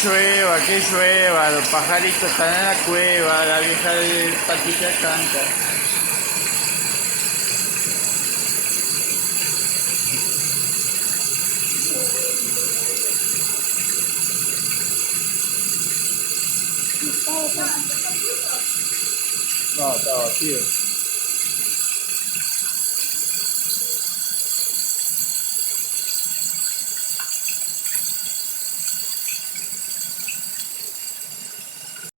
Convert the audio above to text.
que llueva, los pajaritos están en la cueva, la vieja del patita canta. No, está vacío.